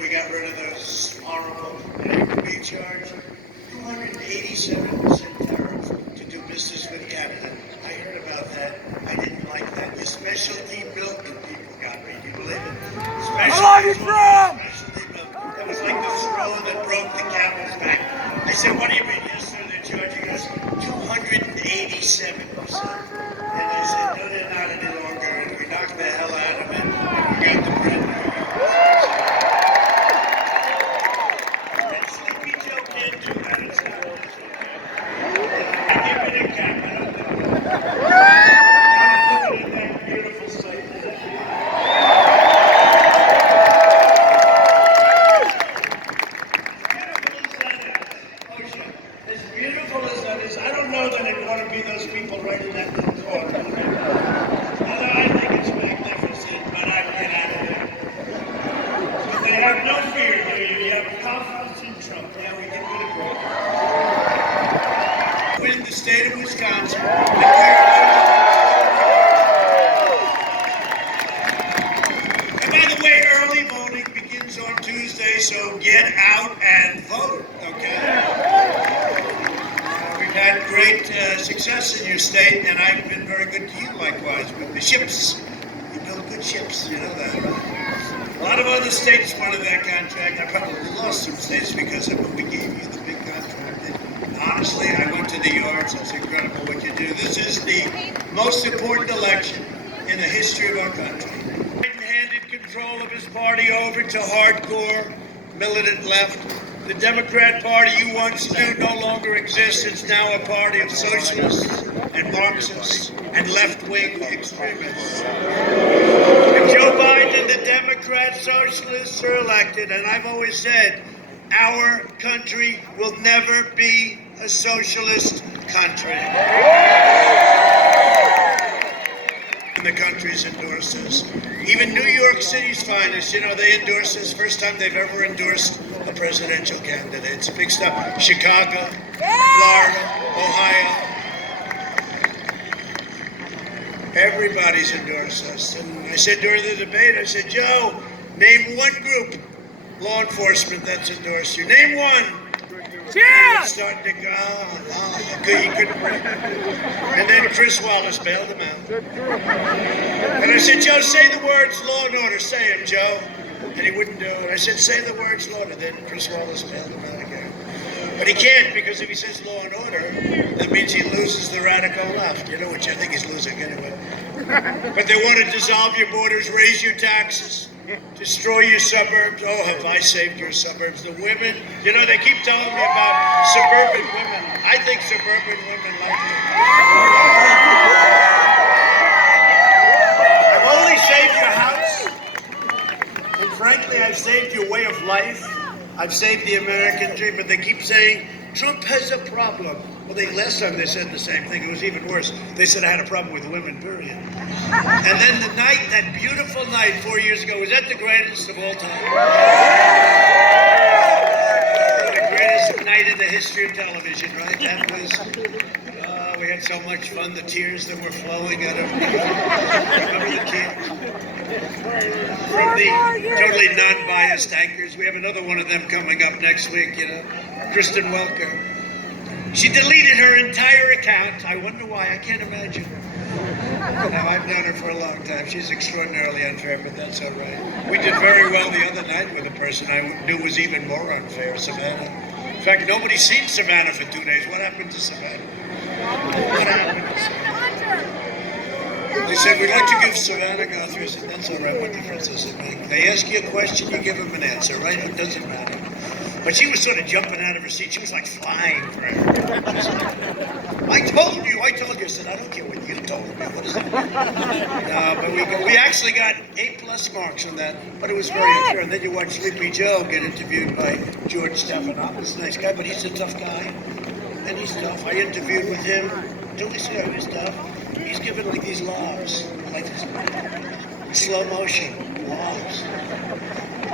We got rid of those horrible be charged 287% tariff to do business with Canada. I heard about that. I didn't like that. The specialty milk people got me. Do you believe it? Specialty milk. That was like the straw that broke the camel's back. I said, what do you mean? Yes, sir, they're charging us 287%. And I said, no, they're not any longer. And we knocked the hell out of it. And we got the bread. In the state of Wisconsin. And by the way, early voting begins on Tuesday, so get out and vote, okay? We've had great success in your state, and I've been very good to you likewise with the ships. You build good ships, you know that, right? A lot of other states wanted that contract. I probably lost some states because of what we gave you, the big contract. Honestly, I went to the yards. It's incredible what you do. This is the most important election in the history of our country. Biden handed control of his party over to hardcore militant left. The Democrat Party you once knew no longer exists. It's now a party of socialists and Marxists and left-wing extremists. If Joe Biden and the Democrat socialists are elected, and I've always said, our country will never be a socialist country. And the country's endorsed this. Even New York City's finest, you know, they endorse this. First time they've ever endorsed a presidential candidate. It's big stuff. Chicago, Florida, Ohio. Everybody's endorsed us. And I said during the debate, I said, Joe, name one group, law enforcement, that's endorsed you. Name one. Yeah. Starting to go, he couldn't breathe. And then Chris Wallace bailed him out. And I said, Joe, say the words law and order. Say it, Joe. And he wouldn't do it. I said, say the words law and order. Then Chris Wallace bailed him out again. But he can't, because if he says law and order, that means he loses the radical left. You know, which I think he's losing anyway. But they want to dissolve your borders, raise your taxes, destroy your suburbs. Oh, have I saved your suburbs? The women, you know, they keep telling me about suburban women. I think suburban women like it. I've only saved your house. And frankly, I've saved your way of life. I've saved the American dream. But they keep saying, Trump has a problem. Well, last time they said the same thing. It was even worse. They said I had a problem with women, period. And then the night, that beautiful night 4 years ago, was that the greatest of all time? The greatest night in the history of television, right? That was, we had so much fun, the tears that were flowing out of me. Remember the tears? From the totally non-biased anchors. We have another one of them coming up next week, you know, Kristen Welker. She deleted her entire account. I wonder why. I can't imagine. Now, I've known her for a long time. She's extraordinarily unfair, but that's all right. We did very well the other night with a person I knew was even more unfair, Savannah. In fact, nobody's seen Savannah for 2 days. What happened to Savannah? What happened to Savannah? They said, we'd like to give Savannah Guthrie. I said, that's all right. What difference does it make? They ask you a question, you give them an answer, right? It doesn't matter. But she was sort of jumping out of her seat. She was like flying for her. I told you. I said, I don't care what you told me. What is that? But we actually got A+ marks on that, but it was very unfair. And then you watch Sleepy Joe get interviewed by George Stephanopoulos. Nice guy, but he's a tough guy. And he's tough. I interviewed with him. Don't we see how he's tough? He's given like these logs, like this slow motion logs.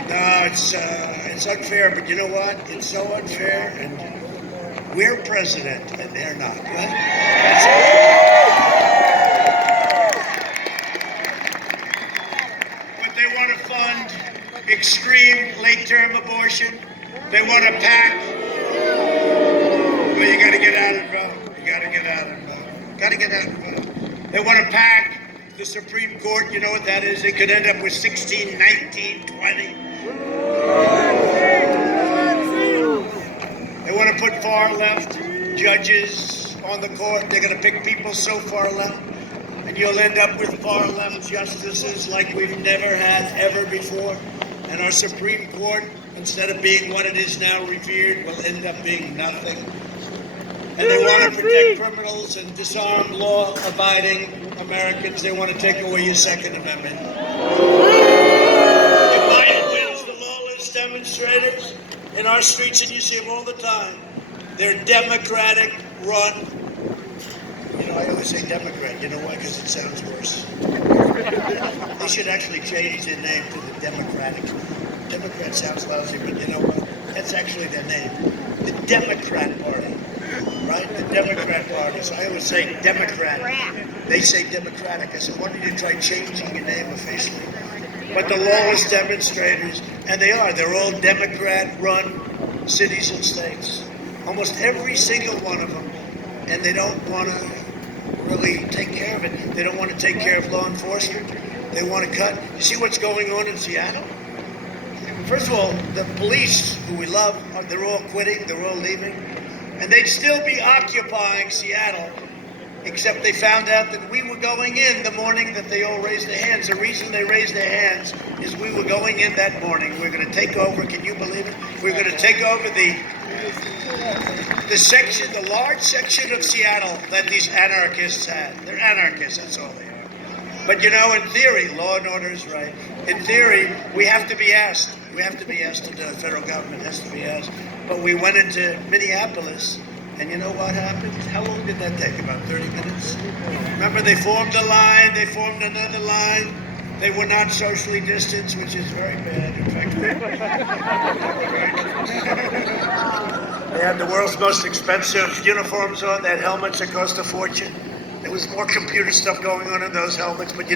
No, it's unfair, but you know what? It's so unfair, and We're president and they're not, right? That's it. But they want to fund extreme late-term abortion. They want to pack. Well, you got to get out and vote. You got to get out and vote. Got to get out and vote. They want to pack the Supreme Court. You know what that is? They could end up with 16, 19, 20. They want to put far-left judges on the court. They're going to pick people so far left, and you'll end up with far-left justices like we've never had ever before. And our Supreme Court, instead of being what it is now, revered, will end up being nothing. And they want to protect criminals and disarm law-abiding Americans. They want to take away your Second Amendment. If Biden wins, the lawless demonstrators in our streets, and you see them all the time, they're Democratic run. You know, I always say Democrat. You know why? Because it sounds worse. They should actually change their name to the Democratic. Democrat sounds lousy, but you know what? That's actually their name. The Democrat Party. Right? The Democrat Party. So I always say Democrat. They say Democratic. I said, why don't you try changing your name officially? But the lawless demonstrators, and they are, they're all Democrat-run cities and states. Almost every single one of them. And they don't want to really take care of it. They don't want to take care of law enforcement. They want to cut. You see what's going on in Seattle? First of all, the police, who we love, they're all quitting, they're all leaving. And they'd still be occupying Seattle, except they found out that we were going in the morning that they all raised their hands. The reason they raised their hands is we were going in that morning. We're going to take over, can you believe it? We're going to take over the section, the large section of Seattle that these anarchists had. They're anarchists, that's all they are. But you know, in theory, law and order is right. In theory, we have to be asked. We have to be asked to do it. The federal government has to be asked. But we went into Minneapolis, and you know what happened? How long did that take? About 30 minutes? Remember, they formed a line, they formed another line. They were not socially distanced, which is very bad. In fact, they had the world's most expensive uniforms on. They had helmets that cost a fortune. There was more computer stuff going on in those helmets, but you